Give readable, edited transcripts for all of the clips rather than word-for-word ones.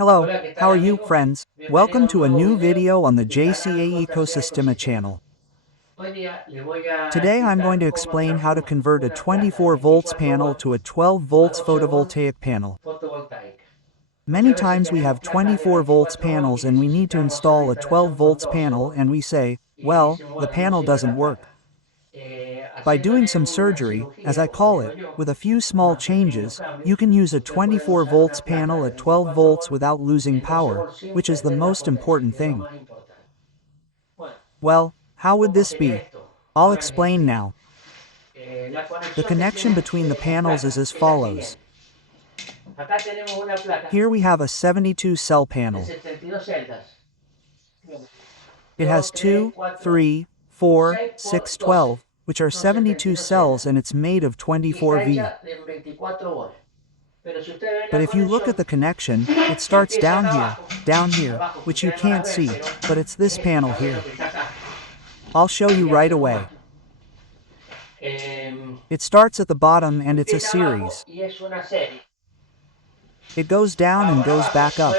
Hello, how are you, friends? Welcome to a new video on the JCA Ecosistema channel. Today I'm going to explain how to convert a 24 volts panel to a 12 volts photovoltaic panel. Many times we have 24 volts panels and we need to install a 12 volts panel and we say, well, the panel doesn't work. By doing some surgery, as I call it, with a few small changes, you can use a 24 volts panel at 12 volts without losing power, which is the most important thing. Well, how would this be? I'll explain now. The connection between the panels is as follows. Here we have a 72 cell panel. It has 2, 3, 4, 6, 12, which are 72 cells and it's made of 24V. But if you look at the connection, it starts down here, which you can't see, but it's this panel here. I'll show you right away. It starts at the bottom and it's a series. It goes down and goes back up.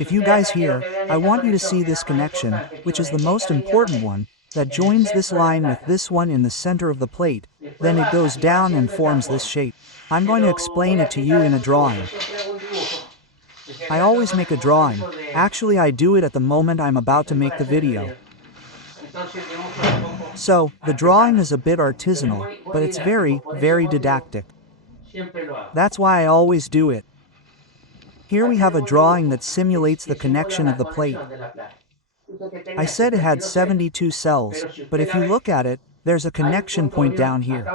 If you guys hear, I want you to see this connection, which is the most important one, that joins this line with this one in the center of the plate, then it goes down and forms this shape. I'm going to explain it to you in a drawing. I always make a drawing. Actually, I do it at the moment I'm about to make the video. So, the drawing is a bit artisanal, but it's very, very didactic. That's why I always do it. Here we have a drawing that simulates the connection of the plate. I said it had 72 cells, but if you look at it, there's a connection point down here.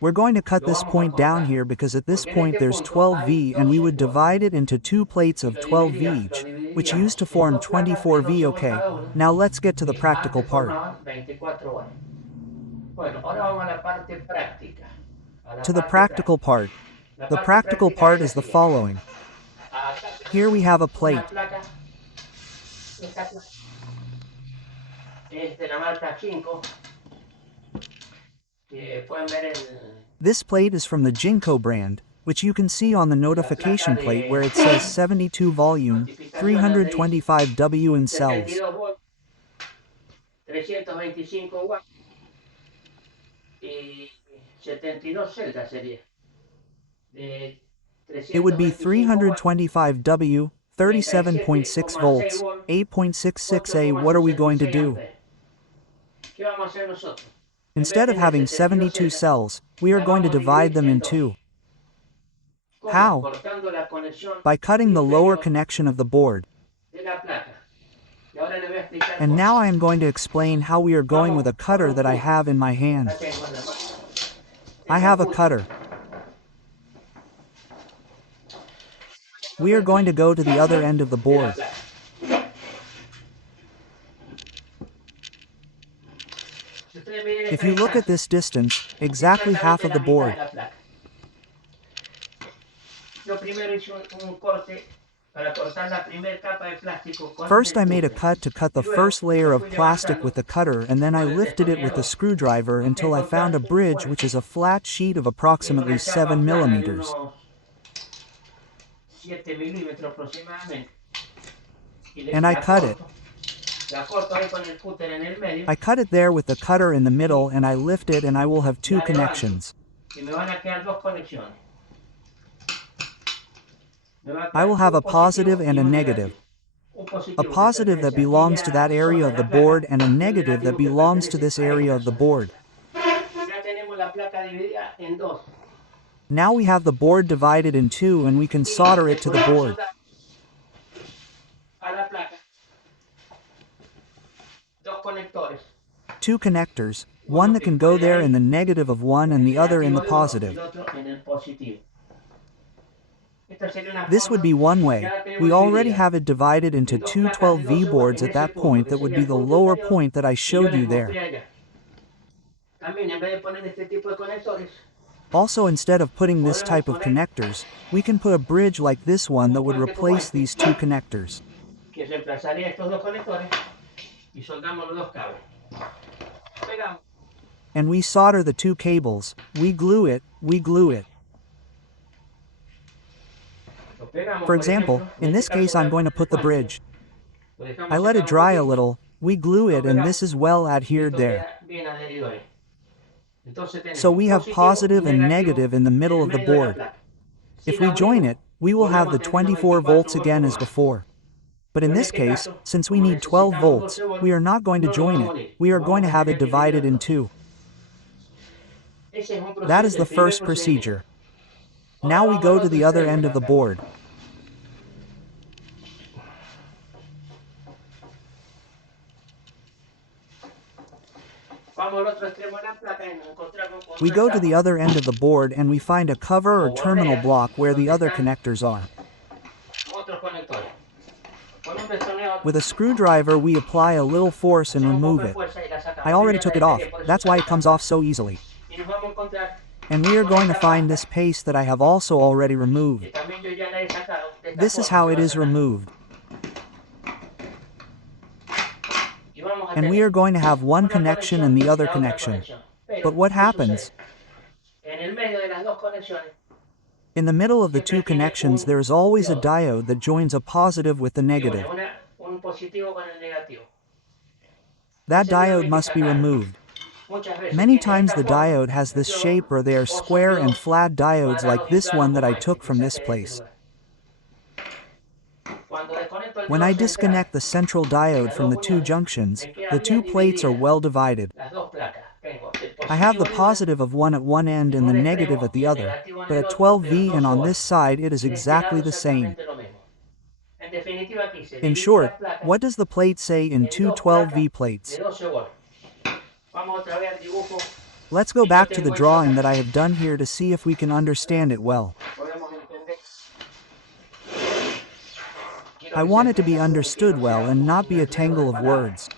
We're going to cut this point down here because at this point there's 12V and we would divide it into two plates of 12V each, which used to form 24V. Okay, now let's get to the practical part. To the practical part. The practical part is the following. Here we have a plate. This plate is from the Jinko brand, which you can see on the notification plate where it says 72 volume, 325W in cells. It would be 325W, 37.6 volts, 8.66A. What are we going to do? Instead of having 72 cells, we are going to divide them in two. How? By cutting the lower connection of the board. And now I am going to explain how we are going with a cutter that I have in my hand. I have a cutter. We are going to go to the other end of the board. If you look at this distance, exactly half of the board. First I made a cut to cut the first layer of plastic with the cutter and then I lifted it with the screwdriver until I found a bridge which is a flat sheet of approximately 7 millimeters. And I cut it. I cut it there with the cutter in the middle and I lift it and I will have two connections. I will have a positive and a negative. A positive that belongs to that area of the board and a negative that belongs to this area of the board. Now we have the board divided in two and we can solder it to the board. Two connectors, one that can go there in the negative of one and the other in the positive. This would be one way. We already have it divided into two 12V boards at that point. That would be the lower point that I showed you there. Also, instead of putting this type of connectors, we can put a bridge like this one that would replace these two connectors. And we solder the two cables, we glue it. For example, in this case I'm going to put the bridge. I let it dry a little, we glue it, and this is well adhered there. So we have positive and negative in the middle of the board. If we join it, we will have the 24 volts again as before. But in this case, since we need 12 volts, we are not going to join it, we are going to have it divided in two. That is the first procedure. Now we go to the other end of the board. We go to the other end of the board and we find a cover or terminal block where the other connectors are. With a screwdriver we apply a little force and remove it. I already took it off, that's why it comes off so easily. And we are going to find this paste that I have also already removed. This is how it is removed. And we are going to have one connection and the other connection. But what happens? In the middle of the two connections there is always a diode that joins a positive with the negative. That diode must be removed. Many times the diode has this shape, or they are square and flat diodes like this one that I took from this place. When I disconnect the central diode from the two junctions, the two plates are well divided. I have the positive of one at one end and the negative at the other, but at 12V and on this side it is exactly the same. In short, what does the plate say in two 12V plates? Let's go back to the drawing that I have done here to see if we can understand it well. I want it to be understood well and not be a tangle of words.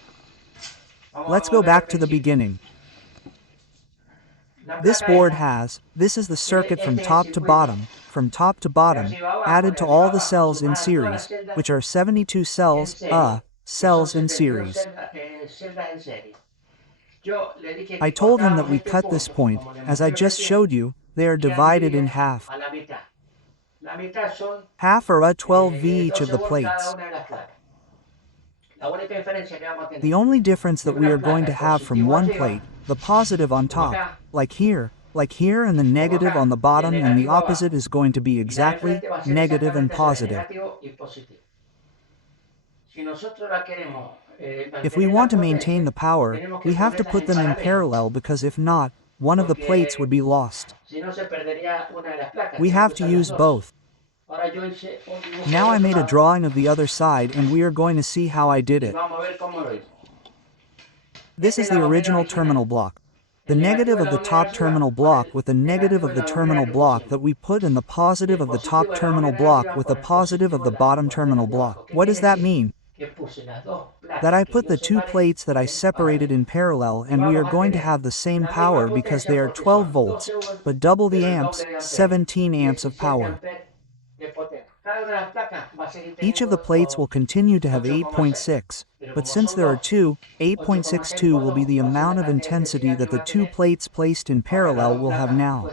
Let's go back to the beginning. This board has, this is the circuit from top to bottom, added to all the cells in series, which are 72 cells in series. I told him that we cut this point, as I just showed you, they are divided in half. Half are a 12V each of the plates. The only difference that we are going to have from one plate, the positive on top, like here, and the negative on the bottom, and the opposite is going to be exactly negative and positive. If we want to maintain the power, we have to put them in parallel, because if not, one of the plates would be lost. We have to use both. Now I made a drawing of the other side and we are going to see how I did it. This is the original terminal block. The negative of the top terminal block with the negative of the terminal block that we put in the positive of the top terminal block with the positive of the bottom terminal block. What does that mean? That I put the two plates that I separated in parallel, and we are going to have the same power because they are 12 volts, but double the amps, 17 amps of power. Each of the plates will continue to have 8.6, but since there are two, 8.62 will be the amount of intensity that the two plates placed in parallel will have now.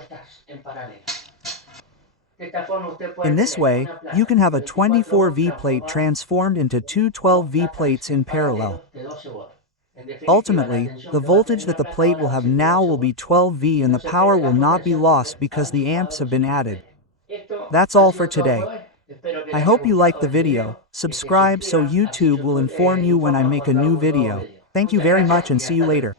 In this way, you can have a 24V plate transformed into two 12V plates in parallel. Ultimately, the voltage that the plate will have now will be 12V and the power will not be lost because the amps have been added. That's all for today. I hope you liked the video. Subscribe so YouTube will inform you when I make a new video. Thank you very much and see you later.